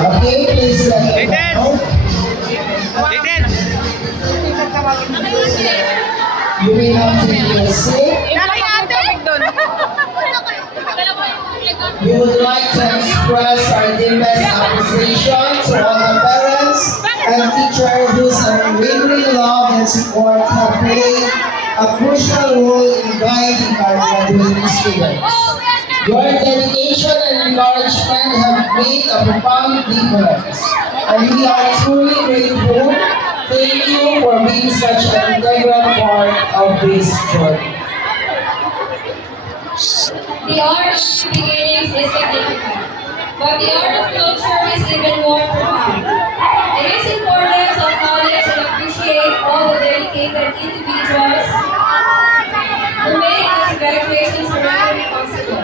Okay, please let them know. You may now take your seat. We would like to express our deepest appreciation to all the parents and teachers whose unwavering love and support have played a crucial role in guiding our graduating students. Your dedication and encouragement have made a profound difference, and we are truly grateful. Thank you for being such an integral part of this journey. The art of beginnings is significant, but the art of closure is even more profound. It is important to acknowledge and appreciate all the dedicated individuals who make this graduation ceremony possible.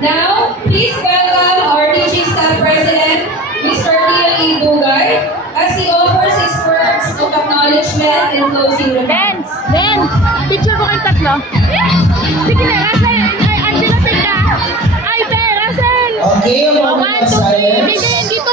Now, please welcome our teaching staff president, Mr. Neil E. Dugay, as he offers his words of acknowledgement and closing remarks. Ben, picture ko kayong tatlo. Sige na, Russell. Ay, Angela, take na. Ay, Ben, Russell. Okay, a moment of silence. Bigyan dito.